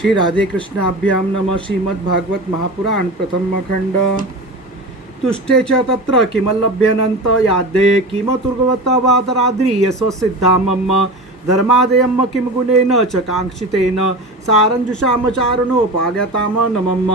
श्री राधे कृष्णाभ्याम नमः। श्रीमद्भागवत महापुराण प्रथम खंड। तुष्टे च तत्र किमल्लभ्यनन्त यादे किम तुर्गवतवादराद्रि यस्वसिद्धामम धर्मादयम किम गुणेन च कांक्षितेन सारंजुषामचारुणोपागताम नमम।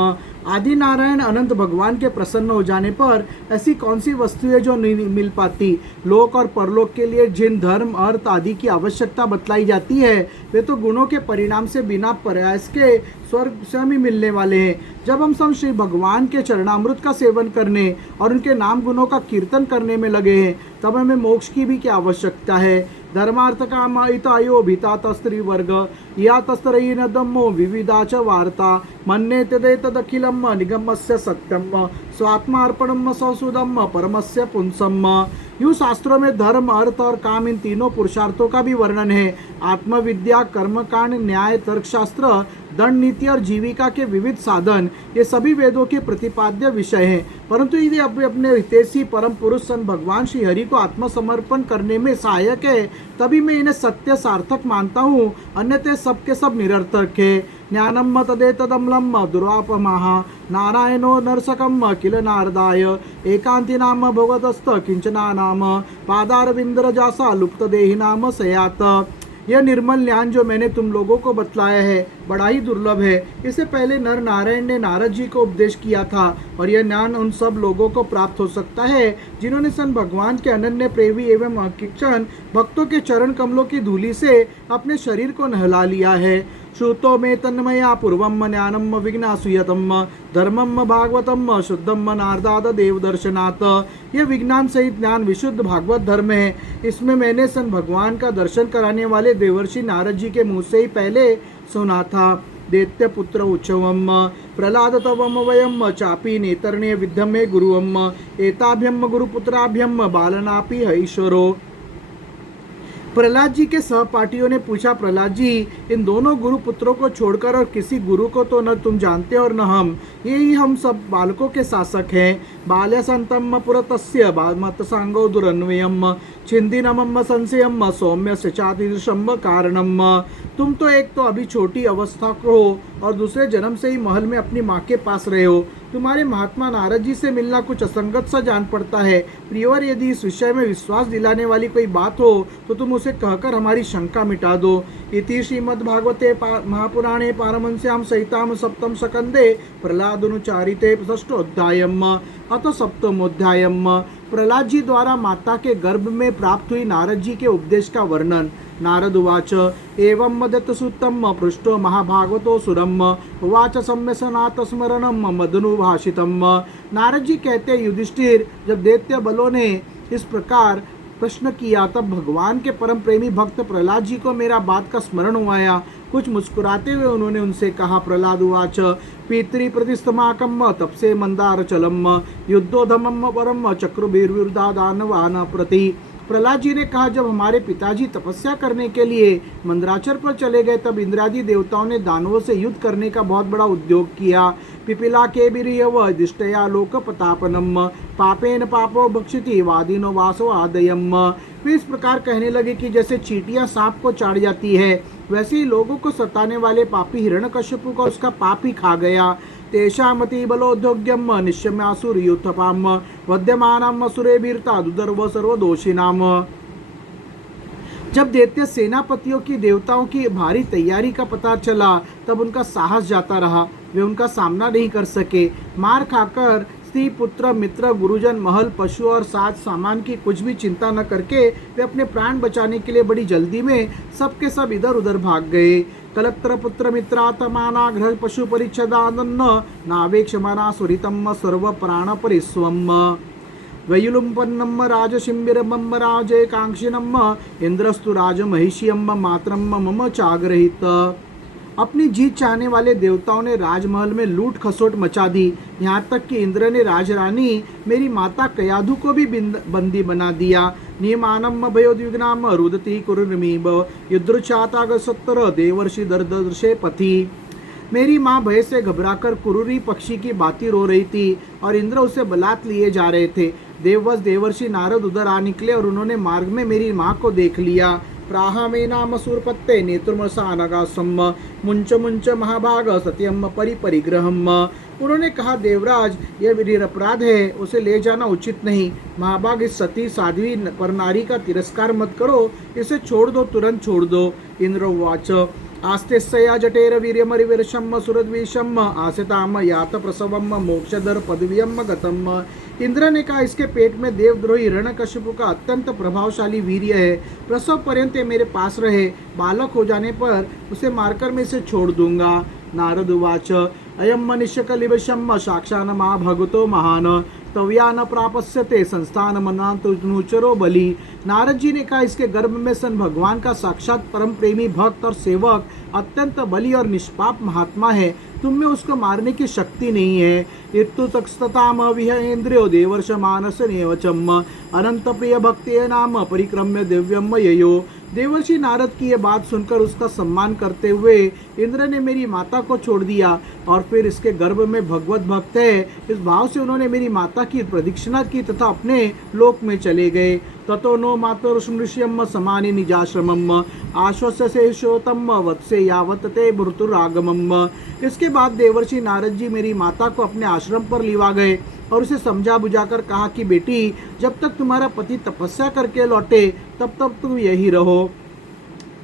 आदि नारायण अनंत भगवान के प्रसन्न हो जाने पर ऐसी कौन सी वस्तु है जो नहीं मिल पाती। लोक और परलोक के लिए जिन धर्म अर्थ आदि की आवश्यकता बतलाई जाती है वे तो गुणों के परिणाम से बिना प्रयास के स्वर्ग स्वयं ही मिलने वाले हैं। जब हम सब श्री भगवान के चरणामृत का सेवन करने और उनके नाम गुणों का कीर्तन करने में लगे हैं तब हमें मोक्ष की भी क्या आवश्यकता है। धर्मार्थ काम हितायो भिता तस्त्री वर्ग या तस्त्रयी न दम्मो विविधा च वार्ता मन्ये तदेतदखिलम निगमस्य सत्यम स्वात्मार्पणम सौसुदम परमस्य पुंसम। यूँ शास्त्रों में धर्म अर्थ और काम इन तीनों पुरुषार्थों का भी वर्णन है। आत्मविद्या कर्मकांड न्याय तर्कशास्त्र दंड नीति और जीविका के विविध साधन ये सभी वेदों के प्रतिपाद्य विषय हैं। परंतु यदि अपने हितैषी परम पुरुष सन भगवान श्री हरि को आत्मसमर्पण करने में सहायक है तभी मैं इन्हें सत्य सार्थक मानता हूँ, अन्यथा सब के सब निरर्थक है। ज्ञानम तदेतदम्लम दुरापमाह नारायणो नरसकम किल नारदाय एकांति नाम भगवतस्त किंचना नाम पादारविंदरजासा लुप्त देहि नाम सयात। यह निर्मल ज्ञान जो मैंने तुम लोगों को बतलाया है बड़ा ही दुर्लभ है। इससे पहले नर नारायण ने नारद जी को उपदेश किया था और यह ज्ञान उन सब लोगों को प्राप्त हो सकता है जिन्होंने सन भगवान के अनन्य प्रेमी एवं अकिंचन भक्तों के चरण कमलों की धूलि से अपने शरीर को नहला लिया है। श्रुतो में तन्मया पूर्वम ज्ञानम विज्ञासुयतम धर्मम भागवतम शुद्धम नारदाद देव दर्शनात्। यह विज्ञान सहित ज्ञान विशुद्ध भागवत धर्म है। इसमें मैंने सन भगवान का दर्शन कराने वाले देवर्षि नारद जी के मुँह से ही पहले सुना था। दैत्य पुत्र उच्चवम प्रहलाद तवम वयम चापी नेतरणे विद्यमे गुरुवम एताभ्यम गुरुपुत्राभ्यम बालनापि ईश्वरो। प्रहलाद जी के सहपाठियों ने पूछा, प्रहलाद जी इन दोनों गुरु पुत्रों को छोड़कर और किसी गुरु को तो न तुम जानते और न हम, यही हम सब बालकों के शासक हैं। बाल्य संतम पुरतस्य मत सांगो दुरन्वयम छिंदिनम संशयम सौम्य चातिदृशम कारणम। तुम तो एक तो अभी छोटी अवस्था को हो और दूसरे जन्म से ही महल में अपनी माँ के पास रहे हो। तुम्हारे महात्मा नारद जी से मिलना कुछ असंगत सा जान पड़ता है। प्रियवर यदि इस विषय में विश्वास दिलाने वाली कोई बात हो तो तुम उसे कहकर हमारी शंका मिटा दो। इति श्रीमद्भागवते महापुराणे पारमहंस्यां सहितां सप्तम स्कंदे प्रहलादनुचारिते षष्ठोऽध्यायम् अथ सप्तमोऽध्यायम्। प्रहलाद जी द्वारा माता के गर्भ में प्राप्त हुई नारद जी के उपदेश का वर्णन। नारद उवाच एवं दत्तसुतम पृष्ठो महाभागवतो सुरम उवाच सम्यसनाथ स्मरणम मदनुभाषितम। नारद जी कहते, युधिष्ठिर जब दैत्य बलों ने इस प्रकार प्रश्न किया तब भगवान के परम प्रेमी भक्त प्रहलाद जी को मेरा बात का स्मरण हुआ आया। कुछ मुस्कुराते हुए उन्होंने उनसे कहा, प्रहलाद उवाच पितृ प्रतिस्तमाकम तपसे मंदार चलम युद्धोधमम परम चक्रुभिर्विरुद्धा दानवान प्रति। प्रहलाद जी ने कहा, जब हमारे पिताजी तपस्या करने के लिए मंदराचल पर चले गए तब इंद्रादि देवताओं ने दानवों से युद्ध करने का बहुत बड़ा उद्योग किया। पिपिला के बिरियव दिष्टया लोक प्रतापनम पापेन पापो भक्षिति वादिनो वासो आदयम। वे इस प्रकार कहने लगे कि जैसे चींटियां सांप को चाट जाती है वैसे ही लोगों को सताने वाले पापी हिरण्यकश्यपु का उसका पाप ही खा गया। तेषामति बलोद्योग्यम निश्यम्यासुर युद्धपाम वध्यमानम असुरेभिर्ता दुदर्व सर्वदोषिनाम। जब दैत्य सेनापतियों की देवताओं की भारी तैयारी का पता चला तब उनका साहस जाता रहा। वे उनका सामना नहीं कर सके। मार खाकर स्त्री पुत्र मित्र गुरुजन महल पशु और साज सामान की कुछ भी चिंता न करके वे अपने प्राण बचाने के लिए बड़ी जल्दी में सबके सब इधर उधर भाग गए। कलत्र पुत्र मित्रातमाना गृह पशु परिच्छदान्न नावेक्षमाना सुरितम सर्व प्राण परिस्वम वैलुम्पन्नम राजशिंबिरम राजे कांक्षिनम इंद्रस्तु राजमहिषियम मातरम मम चाग्रहित। अपनी जीत चाहने वाले देवताओं ने राजमहल में लूट खसोट मचा दी। यहाँ तक कि इंद्र ने राजरानी मेरी माता कयाधु को भी बंदी बना दिया। नियमानम भयोद्विग्नाम रुदति कुरुर्मीब युद्धचातागसत्तर देवर्षि दर्दर्शे पथि। मेरी माँ भय से घबराकर कुरुरी पक्षी की भांति रो रही थी और इंद्र उसे बलात् लिए जा रहे थे। देववश देवर्षि नारद उधर आ निकले और उन्होंने मार्ग में मेरी माँ को देख लिया। प्राह मे नाम सूरपत्ते नेतृमसानगासम मुंच मुंच महाभाग सत्यम परिपरिग्रहम। उन्होंने कहा, देवराज, यह वीर अपराध है, उसे ले जाना उचित नहीं। महाभाग, इस सती साध्वी पर नारी का तिरस्कार मत करो, इसे छोड़ दो, तुरंत छोड़ दो। इंद्रोवाच आस्तेस्या जटेर वीर्यमरिवीरशम सुरद्विषम आसिताम यात प्रसवम मोक्षदर पदवीयम गतम। इंद्र ने कहा, इसके पेट में देवद्रोही हिरण्यकशिपु का अत्यंत प्रभावशाली वीर्य है, प्रसव पर्यंत मेरे पास रहे, बालक हो जाने पर उसे मारकर मैं इसे छोड़ दूंगा। नारद उवाच अयम मनुष्य कलिवशम साक्षान मा भगवतो महान तव्या न प्रापस्यते संस्थान मनातुचरो बलि। नारद जी ने कहा, इसके गर्भ में सन भगवान का साक्षात परम प्रेमी भक्त और सेवक अत्यंत बलि और निष्पाप महात्मा है, तुम में उसको मारने की शक्ति नहीं है। इत्तु तक्षताम विहेन्द्रियो देवर्ष मानस नेवचम अनंत प्रिय भक्ति नाम परिक्रम्य दिव्यम ययो। देवर्षि नारद की यह बात सुनकर उसका सम्मान करते हुए इंद्र ने मेरी माता को छोड़ दिया और फिर इसके गर्भ में भगवत भक्त है, इस भाव से उन्होंने मेरी माता की प्रदक्षिणा की तथा अपने लोक में चले गए। ततो नो मातुर्षृष्यम समानि निजाश्रमम आश्वस्य से शोतम वत्से यावत ते भृतुरागमम। इसके बाद देवर्षि नारद जी मेरी माता को अपने आश्रम पर लिवा गए और उसे समझा बुझाकर कहा कि बेटी, जब तक तुम्हारा पति तपस्या करके लौटे तब तक तुम यही रहो।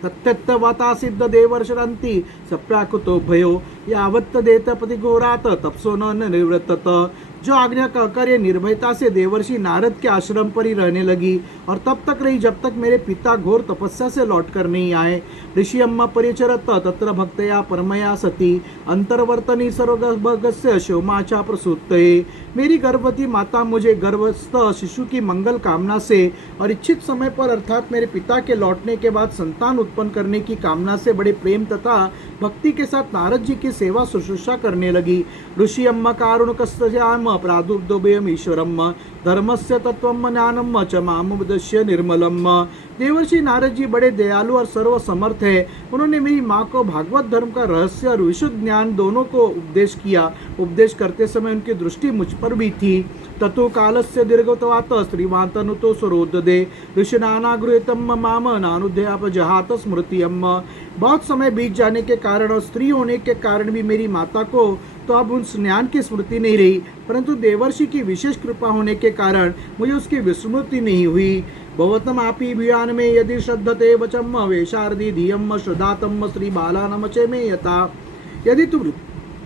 तत्तवता सिद्ध देवर्षरंती सप्राकुतो भयो यावत्त देत पति घोरात तपसो न निवृत्तत। जो आज्ञा कहकर ये निर्भयता से देवर्षि नारद के आश्रम पर ही रहने लगी और तब तक रही जब तक मेरे पिता घोर तपस्या से लौटकर नहीं आए। ऋषि अम्मा परिचरत तत्र भक्तया परमया सती अंतर्वर्तनी सर्वगस्य शोमाचा प्रसूतये। मेरी गर्भवती माता मुझे गर्भस्थ शिशु की मंगल कामना से और इच्छित समय पर अर्थात मेरे पिता के लौटने के बाद संतान उत्पन्न करने की कामना से बड़े प्रेम तथा भक्ति के साथ नारद जी की सेवा शुश्रूषा करने लगी। ऋषि अम्मा कारुणकस्याम प्रादुर्दोभयम ईश्वरम धर्मस्य तत्वम ज्ञानम च मामुपदेश्य निर्मलम। देवर्षि नारद जी बड़े दयालु और सर्व समर्थ है, उन्होंने मेरी माँ को भागवत धर्म का रहस्य और विशुद्ध ज्ञान दोनों को उपदेश किया। उपदेश करते समय उनकी दृष्टि मुझ पर भी थी। ततो कालस्य दीर्घत्वात् स्त्रीवान्तनुतो स्वरोददे ऋषिनानागृहीतम माम नानुध्याप जहात स्मृतियम। बहुत समय बीत जाने के कारण और स्त्री होने के कारण भी मेरी माता को तो अब उस ज्ञान की स्मृति नहीं रही, परंतु देवर्षि की विशेष कृपा होने के कारण मुझे उसकी विस्मृति नहीं हुई। भवतम आपी भियान में यदि श्रद्धते वचम वेशारदी धियम श्रद्धातम श्री बालानमचे में यथा। यदि तुम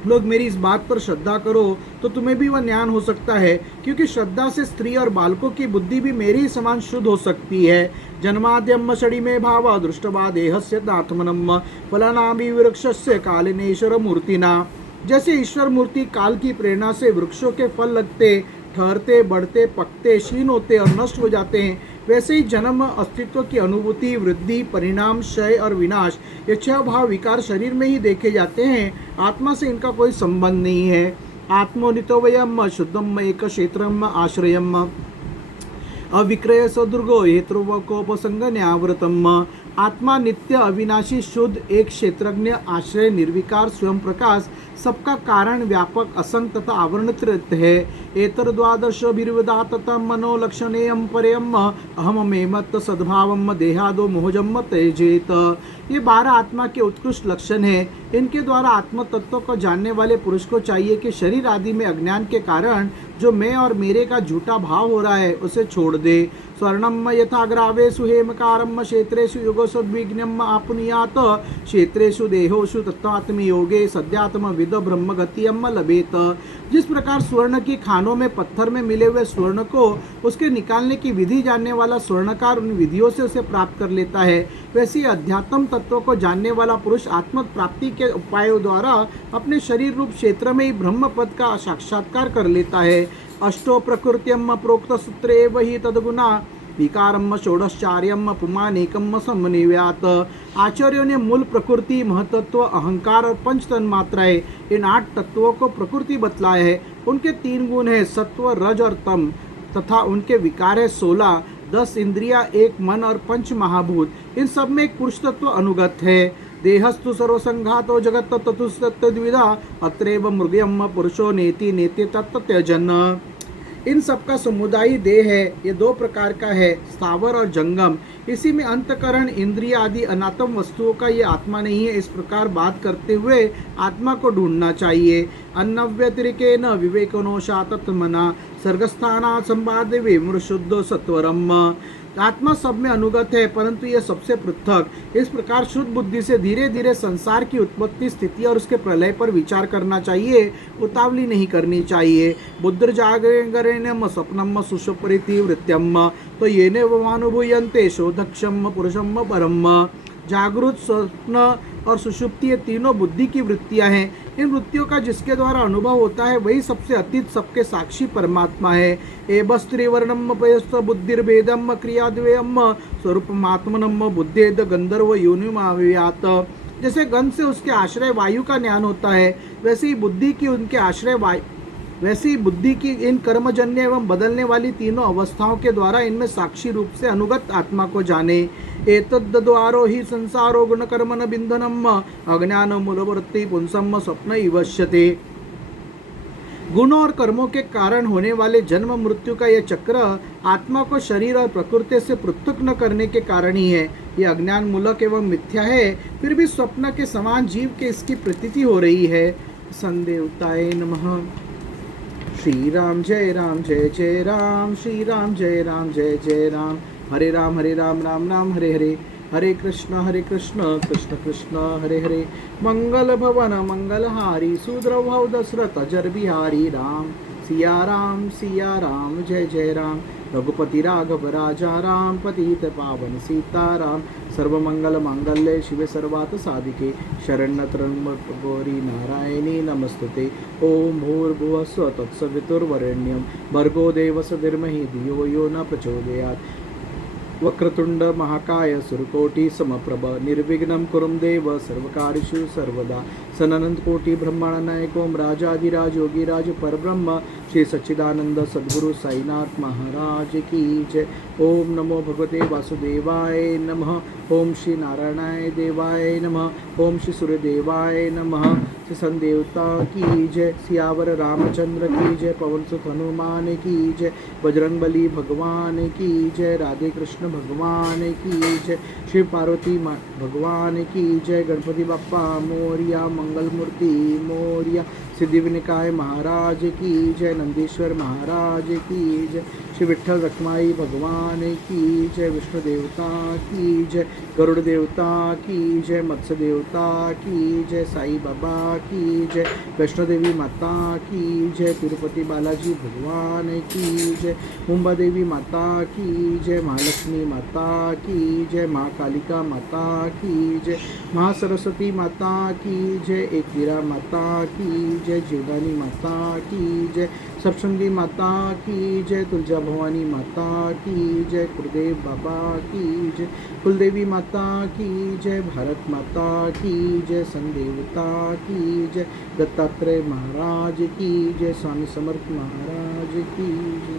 लोग मेरी इस बात पर श्रद्धा करो तो तुम्हें भी वह ज्ञान हो सकता है, क्योंकि श्रद्धा से स्त्री और बालकों की बुद्धि भी मेरे ही समान शुद्ध हो सकती है। जन्माद्यम षडी में भाव दृष्टवा देहस्य आत्मनम फलानाभि वृक्षस्य कालिनेश्वर मूर्तिना। जैसे ईश्वर मूर्ति काल की प्रेरणा से वृक्षों के फल लगते, ठहरते, बढ़ते, पकते, क्षीण होते और नष्ट हो जाते हैं, वैसे ही जन्म, अस्तित्व की अनुभूति, वृद्धि, परिणाम, क्षय और विनाश ये छह भाव विकार शरीर में ही देखे जाते हैं, आत्मा से इनका कोई संबंध नहीं है। आत्मोनितो वयम शुद्धम एक क्षेत्रम आश्रयम अविक्रय सदुर्गो हेतुकोपसंग न्यावृतम। आत्मा नित्य, अविनाशी, शुद्ध, एक क्षेत्रज्ञ, आश्रय, निर्विकार, स्वयं प्रकाश, सबका कारण, व्यापक, असंग तथा आवरणित है। एतर द्वादश विर्वदातम मनोलक्षणेयम परयम अहममेमत सद्भावम देहादो मोहजम तेजेत। ये 12 आत्मा के उत्कृष्ट लक्षण हैं। इनके द्वारा आत्म तत्व को जानने वाले पुरुष को चाहिए कि शरीर आदि में अज्ञान के कारण जो मैं और मेरे का झूठा भाव हो रहा है उसे छोड़ दे। स्वर्णम यथाग्रावेषु हेमकारम क्षेत्रेषु युगसद्विघ्नम आपुनियात क्षेत्रेषु देहोषु तत्वात्म योगे सद्यात्म विद ब्रह्म गतियम लभेत। जिस प्रकार स्वर्ण की खानों में पत्थर में मिले हुए स्वर्ण को उसके निकालने की विधि जानने वाला स्वर्णकार उन विधियों से उसे प्राप्त कर लेता है, वैसे ही अध्यात्म तत्व को जानने वाला पुरुष आत्म प्राप्ति के उपायों द्वारा अपने शरीर रूप क्षेत्र में ही ब्रह्म पद का साक्षात्कार कर लेता है। अष्टो प्रकृत्यम प्रोक्त सूत्रे वही तदगुना विकारम षोडश्चार्यम पुमानेकम समन्वयात। आचार्यों ने मूल प्रकृति, महतत्व, अहंकार और पंच तन मात्राएं, इन 8 तत्वों को प्रकृति बतलाया है। उनके 3 गुण है, सत्व, रज और तम, तथा उनके विकार है 16, 10 इंद्रिया, 1 मन और 5 महाभूत। इन सब में एक पुरुष तत्व अनुगत है। देहस्तु सर्वसंघातो जगत तत्तद्विधा अत्रैव मृगयम पुरुषो नेति नेति तत्त्यजन। इन सबका समुदायी देह है। ये दो प्रकार का है, स्थावर और जंगम। इसी में अंतकरण, इंद्रिय आदि अनात्म वस्तुओं का ये आत्मा नहीं है। इस प्रकार बात करते हुए आत्मा को ढूंढना चाहिए। अन्नव्यतिरिकेन विवेकनोषा तत्मना सर्गस्थाना संवाद विमृशुद्ध सत्वरम। आत्मा सब में अनुगत है, परंतु यह सबसे पृथक। इस प्रकार शुद्ध बुद्धि से धीरे धीरे संसार की उत्पत्ति, स्थिति और उसके प्रलय पर विचार करना चाहिए, उतावली नहीं करनी चाहिए। बुद्ध जागरेण स्वप्नम सुषुप्रीति वृत्त्यम तो येने वमानुभूयन्ते शोधक्षम पुरुषम परम। जागृत, स्वप्न और सुषुप्ति ये तीनों बुद्धि की वृत्तियां हैं। इन वृत्तियों का जिसके द्वारा अनुभव होता है वही सबसे अतीत, सबके साक्षी परमात्मा है। एबस त्रिवर्णम पयस्त बुद्धिर्भेदम क्रियाद्वयम स्वरूपमात्मनम बुद्धेद गंधर्व योनिमाव्यात। जैसे गंध से उसके आश्रय वायु का ज्ञान होता है, वैसे ही बुद्धि की उनके आश्रय वायु, वैसे ही बुद्धि की इन कर्मजन्य एवं बदलने वाली तीनों अवस्थाओं के द्वारा इनमें साक्षी रूप से अनुगत आत्मा को जाने। एतद्द्वारो ही संसारो गुण कर्म न बिंधनम अज्ञान मूलवर्ती पुंसम स्वप्न इवश्यते। गुणों और कर्मों के कारण होने वाले जन्म मृत्यु का यह चक्र आत्मा को शरीर और प्रकृति से पृथक न करने के कारण ही है। यह अज्ञान मूलक एवं मिथ्या है, फिर भी स्वप्न के समान जीव के इसकी प्रतीति हो रही है। संदेवताय नमः। श्री राम जय जय राम, श्री राम जय जय राम। हरे राम राम राम हरे हरे, हरे कृष्ण कृष्ण कृष्ण हरे हरे। मंगल भवन मंगलहारी, सुद्रभव दशरथ अजर बिहारी राम। सिया राम जय राम। रघुपति राघव राजा राम, पतित पावन सीताराम। सर्वमंगल मांगल्ये शिवे सर्वार्थ साधिके, शरण्य त्र्यंबके गौरी नारायणी नमस्तुते। ओम भूर्भुवः स्वः तत्सवितुर्वरेण्यं भर्गो देवस्य धीमहि धियो यो न प्रचोदयात्। वक्रतुंड महाकाय सुरकोटि समप्रभ, निर्विघ्नं कुरुं देव सर्वकार्येषु सर्वदा। सननंद कोटि ब्रह्मांड नायकों राजाधिराज योगीराज परब्रह्म श्री सच्चिदानंद सद्गुरु साईनाथ महाराज की जय। ओम नमो भगवते वासुदेवाय नमः। ओम श्री नारायणाय देवाय नमः। ओम श्री सूर्यदेवाय नमः। श्री संदेवता की जय। सियावर रामचंद्र की जय। पवन सुत हनुमान की जय। बजरंगबली भगवान की जय। राधे कृष्ण भगवान की जय। श्री पार्वती भगवान की जय। गणपति बाप्पा मोरिया, मंगल मूर्ति मोरिया। सिद्धिविनायक महाराज की जय। नंदीश्वर महाराज की जय। श्री विठ्ठल रखमाई भगवान की जय। विष्णु देवता की जय। गरुड़ देवता की जय। मत्स्य देवता की जय। साई बाबा की जय। वैष्णो देवी माता की जय। तिरुपति बालाजी भगवान की जय। मुंबा देवी माता की जय। महालक्ष्मी माता की जय। माँ कालिका माता की जय। महासरस्वती माता की जय। एकवीरा माता की जय। जीवदानी माता की जय। सप्तशृंगी माता की जय। तुलजा भवानी माता की जय। गुरुदेव बाबा की जय। कुलदेवी माता की जय। भारत माता की जय। संदेवता की जय। दत्तात्रेय महाराज की जय। स्वामी समर्थ महाराज की जय।